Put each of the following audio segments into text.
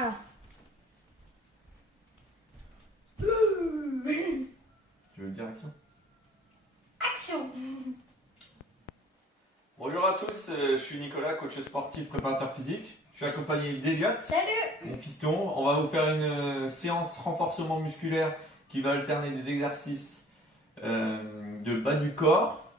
Ah. Tu veux dire action? Action. Bonjour à tous, je suis Nicolas, coach sportif, préparateur physique. Je suis accompagné d'Eliott, Salut. mon fiston. On va vous faire une séance renforcement musculaire qui va alterner des exercices de bas du corps,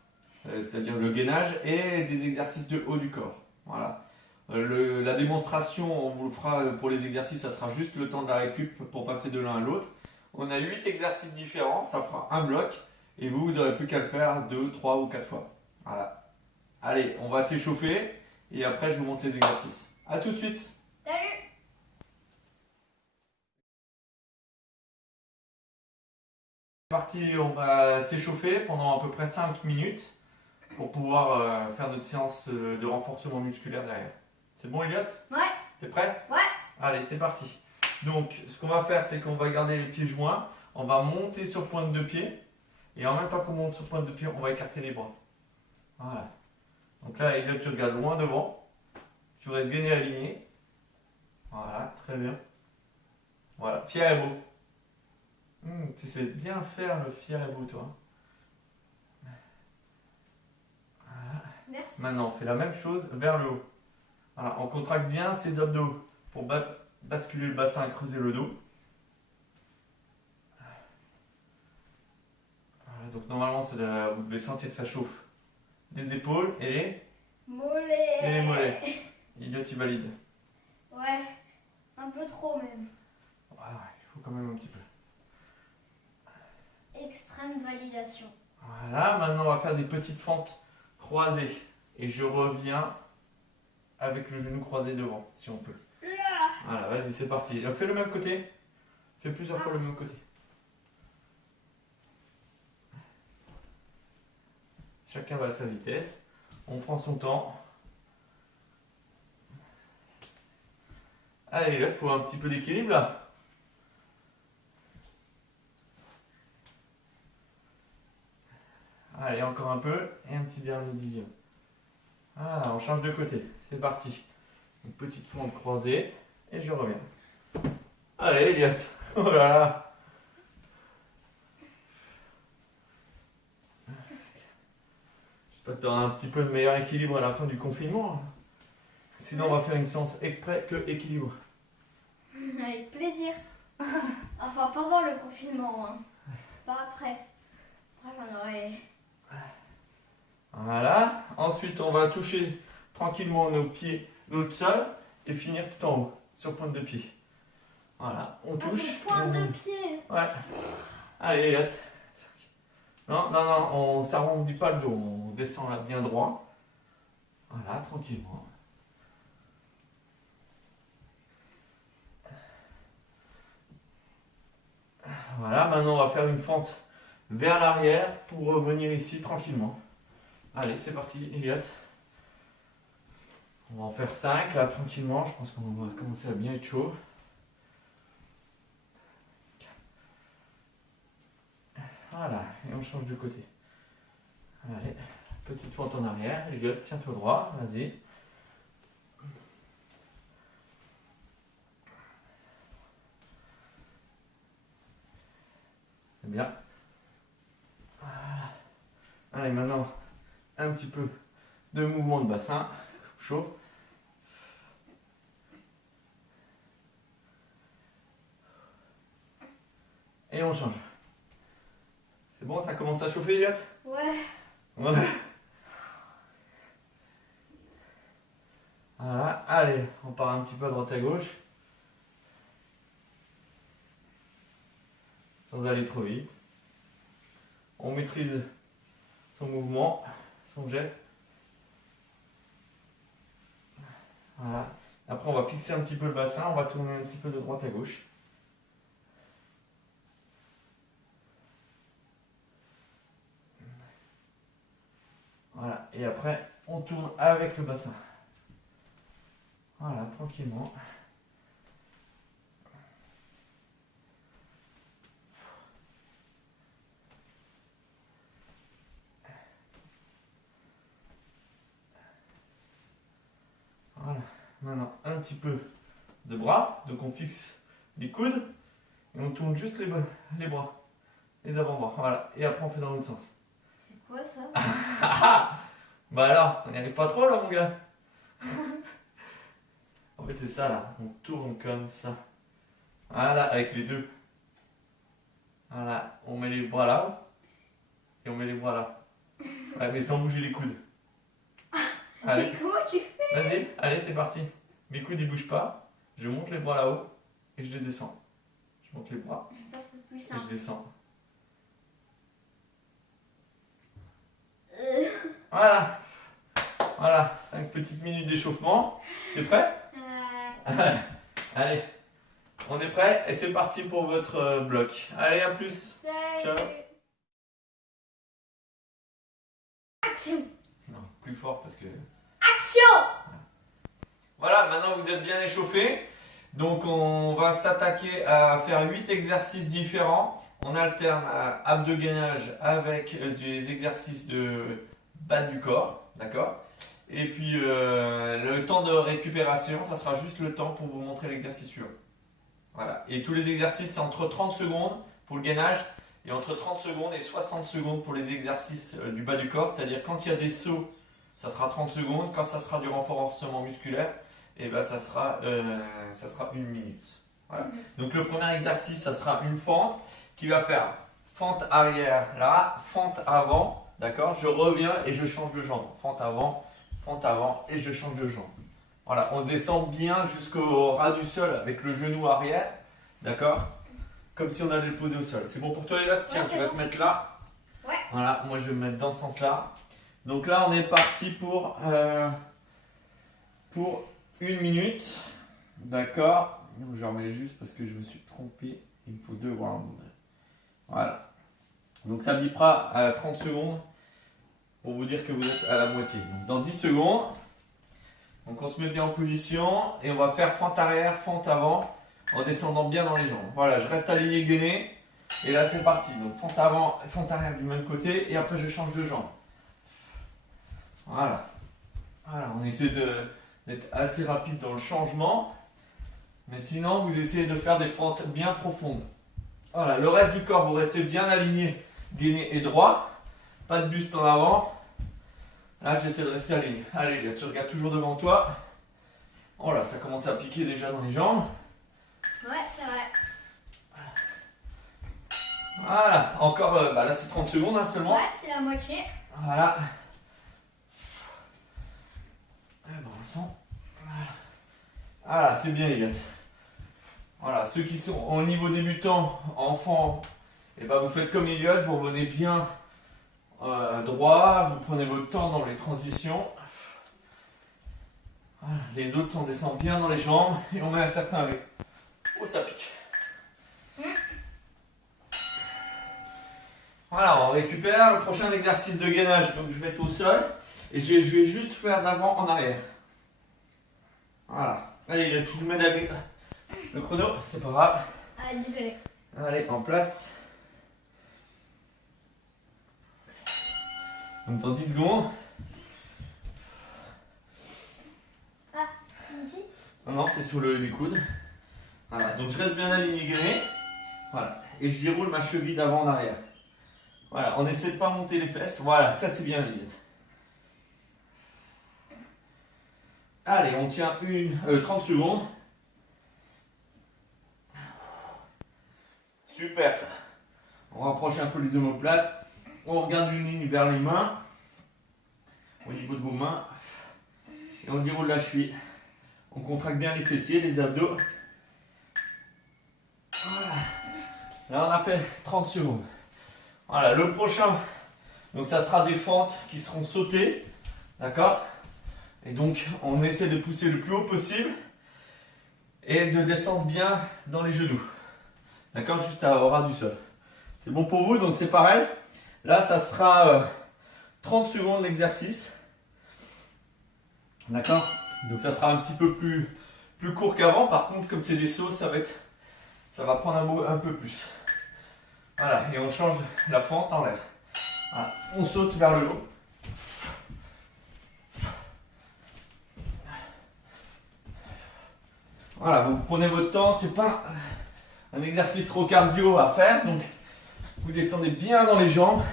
c'est-à-dire le gainage, et des exercices de haut du corps. Voilà. La démonstration, on vous le fera pour les exercices, ça sera juste le temps de la récup pour passer de l'un à l'autre. On a 8 exercices différents, ça fera un bloc, et vous n'aurez plus qu'à le faire 2, 3 ou 4 fois. Voilà. Allez, on va s'échauffer, et après je vous montre les exercices. A tout de suite. Salut. C'est parti, on va s'échauffer pendant à peu près 5 minutes pour pouvoir faire notre séance de renforcement musculaire derrière. C'est bon, Eliott? Ouais. T'es prêt? Ouais. Allez, c'est parti. Donc, ce qu'on va faire, c'est qu'on va garder les pieds joints, on va monter sur pointe de pied, et en même temps qu'on monte sur pointe de pied, on va écarter les bras. Voilà. Donc là, Eliott, tu regardes loin devant, tu restes gainé aligné. Voilà, très bien. Voilà, fier et beau. Tu sais bien faire le fier et beau, toi. Voilà. Merci. Maintenant, on fait la même chose vers le haut. Voilà, on contracte bien ses abdos pour basculer le bassin et creuser le dos. Voilà, donc normalement, vous devez sentir que ça chauffe les épaules et Mollet. les mollets. Eliott, il valide. Ouais. Un peu trop même. Voilà, il faut quand même un petit peu. Extrême validation. Voilà, maintenant on va faire des petites fentes croisées. Et je reviens avec le genou croisé devant, si on peut. Voilà, vas-y, c'est parti. Fais le même côté. Fais plusieurs fois le même côté. Chacun va à sa vitesse. On prend son temps. Allez, là, il faut un petit peu d'équilibre là. Allez, encore un peu. Et un petit dernier dixième. Voilà, on change de côté. C'est parti. Une petite fente croisée. Et je reviens. Allez, Eliott. Oh là là. J'espère que tu auras un petit peu de meilleur équilibre à la fin du confinement. Sinon, on va faire une séance exprès que équilibre. Avec plaisir. Enfin, pendant le confinement, hein. Pas après. Après, j'en aurais. Voilà. Ensuite, on va toucher tranquillement nos pieds, notre sol, et finir tout en haut, sur pointe de pied. Voilà, on touche. Sur pointe de pied. Ouais. Allez, Eliott. Non, non, non, on s'arrondit pas le dos, on descend là bien droit. Voilà, tranquillement. Voilà, maintenant on va faire une fente vers l'arrière pour revenir ici tranquillement. Allez, c'est parti, Eliott. On va en faire 5 là tranquillement, je pense qu'on va commencer à bien être chaud. Voilà, et on change de côté. Allez, petite fente en arrière, Eliott, tiens-toi droit, vas-y. C'est bien. Voilà. Allez, maintenant, un petit peu de mouvement de bassin, chaud. Et on change. C'est bon, ça commence à chauffer, Eliott? Ouais. Ouais. Voilà, allez, on part un petit peu à droite à gauche. Sans aller trop vite. On maîtrise son mouvement, son geste. Voilà. Après, on va fixer un petit peu le bassin, on va tourner un petit peu de droite à gauche. Voilà, et après, on tourne avec le bassin. Voilà, tranquillement. Voilà, maintenant un petit peu de bras. Donc on fixe les coudes et on tourne juste les bras, les avant-bras. Voilà. Et après on fait dans l'autre sens. C'est quoi ça? Bah alors, on n'y arrive pas trop là mon gars. En fait c'est ça là, on tourne comme ça. Voilà, avec les deux. Voilà, on met les bras là et on met les bras là. Ouais, mais sans bouger les coudes. Allez, Mais comment tu fais? vas-y, allez c'est parti. Mes coudes ils bougent pas, je monte les bras là-haut et je les descends. Je monte les bras Ça c'est plus et je simple. descends. Voilà. Voilà, 5 petites minutes d'échauffement. T'es prêt? Allez, on est prêt et c'est parti pour votre bloc. Allez, à plus. Salut. Ciao. Action. Non, plus fort parce que... Action. Voilà, maintenant vous êtes bien échauffé. Donc on va s'attaquer à faire 8 exercices différents. On alterne abdos de gainage avec des exercices de bas du corps. D'accord? Et puis le temps de récupération, ça sera juste le temps pour vous montrer l'exercice suivant. Voilà. Et tous les exercices, c'est entre 30 secondes pour le gainage et entre 30 secondes et 60 secondes pour les exercices du bas du corps. C'est-à-dire quand il y a des sauts, ça sera 30 secondes. Quand ça sera du renforcement musculaire, et ben ça sera 1 minute. Voilà. Donc le premier exercice, ça sera une fente qui va faire fente arrière là, fente avant. D'accord? Je reviens et je change de jambe. Fente avant et je change de jambe. Voilà, on descend bien jusqu'au ras du sol avec le genou arrière. D'accord? Comme si on allait le poser au sol. C'est bon pour toi, Elliot? Tiens, Ouais, tu vas te mettre là. Ouais. Voilà, moi je vais me mettre dans ce sens-là. Donc là, on est parti pour 1 minute. D'accord? Je remets juste parce que je me suis trompé. Il me faut 2 rounds. Voilà. Donc ça bipera à 30 secondes pour vous dire que vous êtes à la moitié. Donc dans 10 secondes, donc on se met bien en position et on va faire fente arrière, fente avant en descendant bien dans les jambes. Voilà, je reste aligné gainé et là c'est parti. Donc fente avant et fente arrière du même côté et après je change de jambe. Voilà. Voilà, on essaie d'être assez rapide dans le changement. Mais sinon, vous essayez de faire des fentes bien profondes. Voilà, le reste du corps, vous restez bien aligné, gainé et droit. Pas de buste en avant. Là, j'essaie de rester aligné. Allez, tu regardes toujours devant toi. Oh là, ça commence à piquer déjà dans les jambes. Ouais, c'est vrai. Voilà, encore, là c'est 30 secondes hein, seulement. Ouais, c'est la moitié. Voilà. Et ben, on sent. Voilà, c'est bien les gars. Voilà, ceux qui sont au niveau débutant, enfants, et ben vous faites comme Elliot, vous revenez bien droit, vous prenez votre temps dans les transitions. Voilà, les autres, on descend bien dans les jambes et on met un certain avec. Oh, ça pique. Voilà, on récupère le prochain exercice de gainage. Donc je vais être au sol et je vais juste faire d'avant en arrière. Voilà. Allez, tu me mets avec le chrono, c'est pas grave. Ah, désolé. Allez, en place. Donc dans 10 secondes. Ah, c'est ici? Non, c'est sous les coudes. Voilà, donc je reste bien aligné gainé. Voilà, et je déroule ma cheville d'avant en arrière. Voilà, on essaie de pas monter les fesses. Voilà, ça c'est bien limite. Allez, on tient 30 secondes. Super ça. On rapproche un peu les omoplates. On regarde une ligne vers les mains. Au niveau de vos mains. Et on déroule la cheville. On contracte bien les fessiers, les abdos. Voilà. Là on a fait 30 secondes. Voilà, le prochain. Donc ça sera des fentes qui seront sautées. D'accord? Et donc on essaie de pousser le plus haut possible. Et de descendre bien dans les genoux. D'accord? Juste au ras du sol. C'est bon pour vous? Donc c'est pareil. Là ça sera 30 secondes l'exercice. D'accord? Donc ça sera un petit peu plus court qu'avant. Par contre, comme c'est des sauts, ça va prendre un peu plus. Voilà, et on change la fente en l'air. Voilà. On saute vers le haut. Voilà, vous prenez votre temps, c'est pas un exercice trop cardio à faire, donc vous descendez bien dans les jambes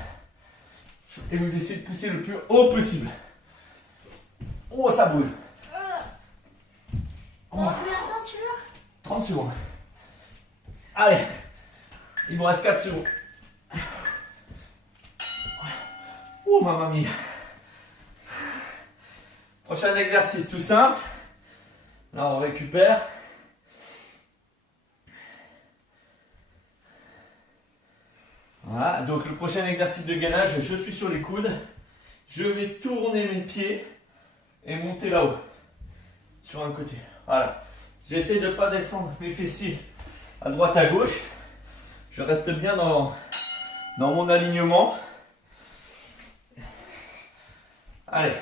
et vous essayez de pousser le plus haut possible. Oh, ça brûle. Oh, combien de temps celui-là? 30 secondes. Allez, il vous reste 4 secondes. Oh, mamma mia. Prochain exercice tout simple. Là, on récupère. Voilà, donc le prochain exercice de gainage, je suis sur les coudes. Je vais tourner mes pieds et monter là-haut, sur un côté. Voilà. J'essaie de ne pas descendre mes fessiers à droite à gauche. Je reste bien dans mon alignement. Allez.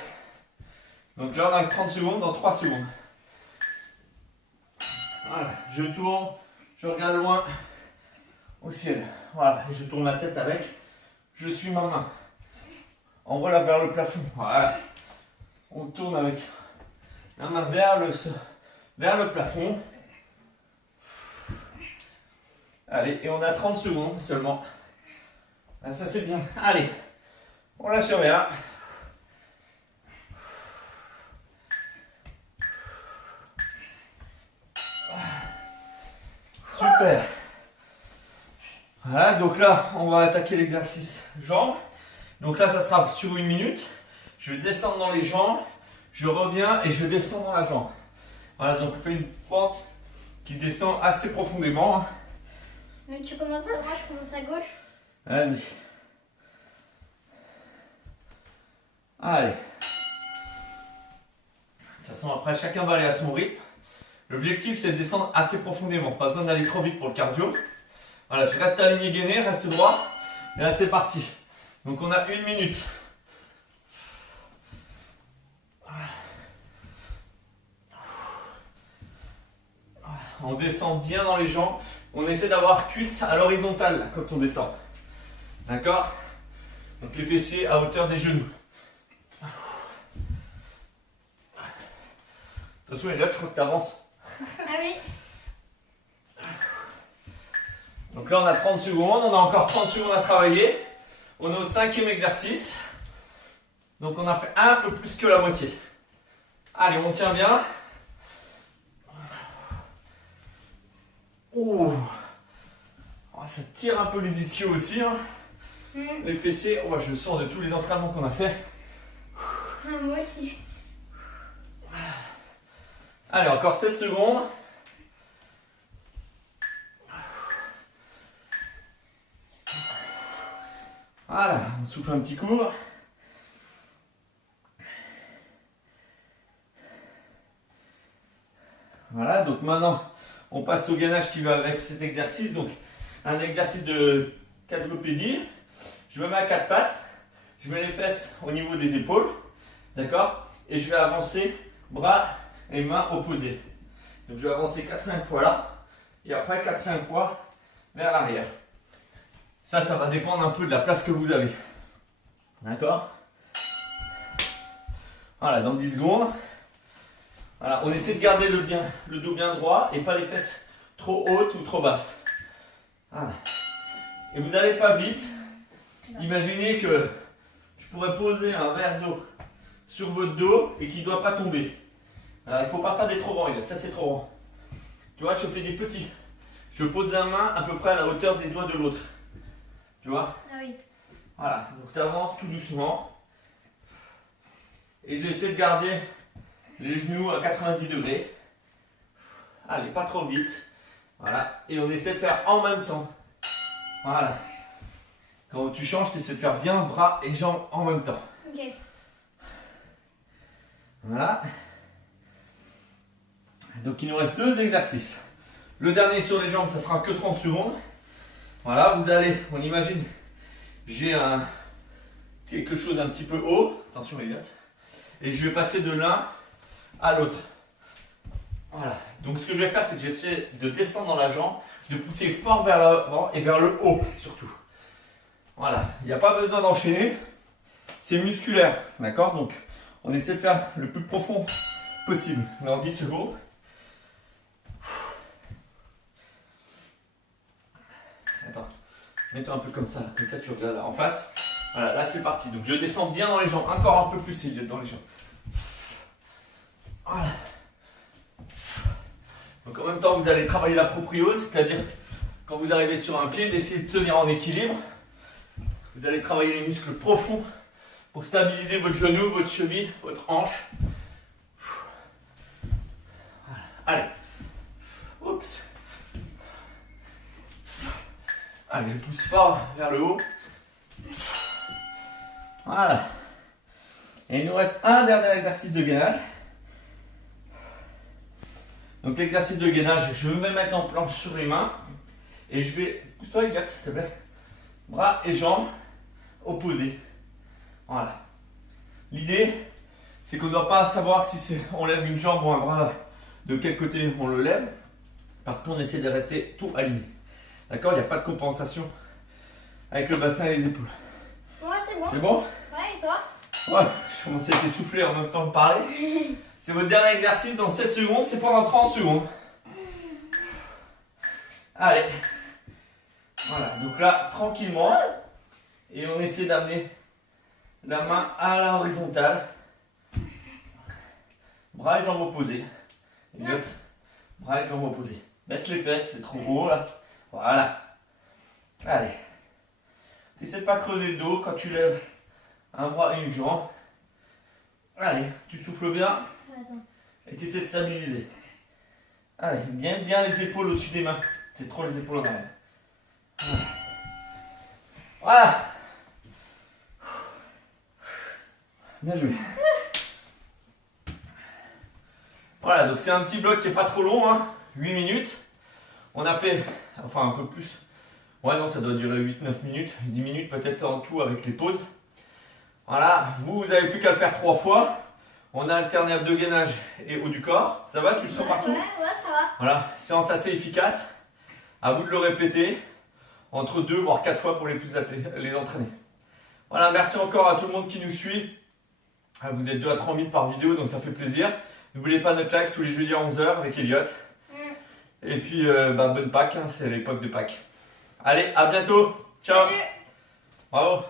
Donc là, on a 30 secondes dans 3 secondes. Voilà. Je tourne, je regarde loin au ciel. Voilà. Et je tourne la tête avec. Je suis ma main. On relève vers le plafond. Voilà. On tourne avec la main vers le plafond. Allez, et on a 30 secondes seulement. Ah, ça c'est bien. Allez, on lâche rien. Super. Voilà, donc là, on va attaquer l'exercice jambes. Donc là, ça sera sur 1 minute. Je vais descendre dans les jambes, je reviens et je descends dans la jambe. Voilà, donc on fait une pente qui descend assez profondément. Donc tu commences à droite, je commence à gauche. Vas-y. Allez. De toute façon, après, chacun va aller à son rythme. L'objectif, c'est de descendre assez profondément. Pas besoin d'aller trop vite pour le cardio. Voilà, je reste aligné gainé, reste droit. Et là, c'est parti. Donc, on a 1 minute. On descend bien dans les jambes. On essaie d'avoir cuisse à l'horizontale quand on descend. D'accord? Donc les fessiers à hauteur des genoux. Attention, Elliot, je crois que tu avances. Ah oui. Donc là, on a 30 secondes. On a encore 30 secondes à travailler. On est au 5e exercice. Donc on a fait un peu plus que la moitié. Allez, on tient bien. Oh. Ça tire un peu les ischios aussi. Hein. Les fessiers, oh, je le sens de tous les entraînements qu'on a fait. Moi aussi. Allez, encore 7 secondes. Voilà, on souffle un petit coup. Voilà, donc maintenant, on passe au gainage qui va avec cet exercice. Donc, un exercice de quadrupédie. Je me mets à 4 pattes. Je mets les fesses au niveau des épaules. D'accord? Et je vais avancer bras et mains opposés. Donc, je vais avancer 4-5 fois là. Et après, 4-5 fois vers l'arrière. Ça va dépendre un peu de la place que vous avez. D'accord? Voilà, dans 10 secondes. Voilà, on essaie de garder le dos bien droit et pas les fesses trop hautes ou trop basses. Voilà. Et vous n'allez pas vite. Imaginez que je pourrais poser un verre d'eau sur votre dos et qu'il ne doit pas tomber. Alors, il ne faut pas faire des trop grands, ça c'est trop grand. Tu vois, je fais des petits. Je pose la main à peu près à la hauteur des doigts de l'autre. Tu vois? Ah oui. Voilà, donc tu avances tout doucement. Et j'essaie de garder les genoux à 90 degrés. Allez, pas trop vite. Voilà, et on essaie de faire en même temps. Voilà. Quand tu changes, tu essaies de faire bien bras et jambes en même temps. Ok. Voilà. Donc il nous reste 2 exercices. Le dernier sur les jambes, ça sera que 30 secondes. Voilà, vous allez, on imagine, j'ai quelque chose un petit peu haut. Attention Elliot. Et je vais passer de l'un à l'autre. Voilà. Donc ce que je vais faire, c'est que j'essaie de descendre dans la jambe, de pousser fort vers l'avant et vers le haut surtout. Voilà. Il n'y a pas besoin d'enchaîner. C'est musculaire. D'accord? Donc on essaie de faire le plus profond possible. Dans 10 secondes. Mets-toi un peu comme ça tu regardes là en face. Voilà, là c'est parti. Donc je descends bien dans les jambes, encore un peu plus Elliot dans les jambes. Voilà. Donc en même temps vous allez travailler la propriose, c'est-à-dire quand vous arrivez sur un pied, d'essayer de tenir en équilibre. Vous allez travailler les muscles profonds pour stabiliser votre genou, votre cheville, votre hanche. Voilà. Allez. Oups. Allez, je pousse fort vers le haut. Voilà. Et il nous reste un dernier exercice de gainage. Donc l'exercice de gainage, je vais me mettre en planche sur les mains. Et je vais... Pousse-toi Elliot, s'il te plaît. Bras et jambes opposés. Voilà. L'idée, c'est qu'on ne doit pas savoir si on lève une jambe ou un bras, de quel côté on le lève. Parce qu'on essaie de rester tout aligné. D'accord? Il n'y a pas de compensation avec le bassin et les épaules. Ouais, c'est bon. C'est bon? Ouais, et toi? Ouais, je commençais à t'essouffler en même temps de parler. C'est votre dernier exercice dans 7 secondes, c'est pendant 30 secondes. Allez. Voilà, donc là, tranquillement. Et on essaie d'amener la main à la horizontale. Bras et jambes opposés. Elliot, bras et jambes opposés. Baisse les fesses, c'est trop haut là. Voilà. Allez. N'essaie de pas creuser le dos quand tu lèves un bras et une jambe. Allez, tu souffles bien. Attends. Et tu essaies de stabiliser. Allez, bien les épaules au-dessus des mains. C'est trop les épaules en arrière. Voilà. Bien joué. Voilà, donc c'est un petit bloc qui n'est pas trop long, hein, 8 minutes. On a fait, enfin un peu plus. Ouais, non, ça doit durer 8-9 minutes, 10 minutes peut-être en tout avec les pauses. Voilà, vous n'avez plus qu'à le faire 3 fois. On a alterné abdos gainage et haut du corps. Ça va, tu le sens partout? Ouais, ça va. Voilà, séance assez efficace. À vous de le répéter entre 2 voire 4 fois pour les plus les entraîner. Voilà, merci encore à tout le monde qui nous suit. Vous êtes 2 à 3 000 par vidéo, donc ça fait plaisir. N'oubliez pas notre live tous les jeudis à 11h avec Elliot. Et puis, bonne Pâques, hein, c'est l'époque de Pâques. Allez, à bientôt. Ciao. Salut. Bravo.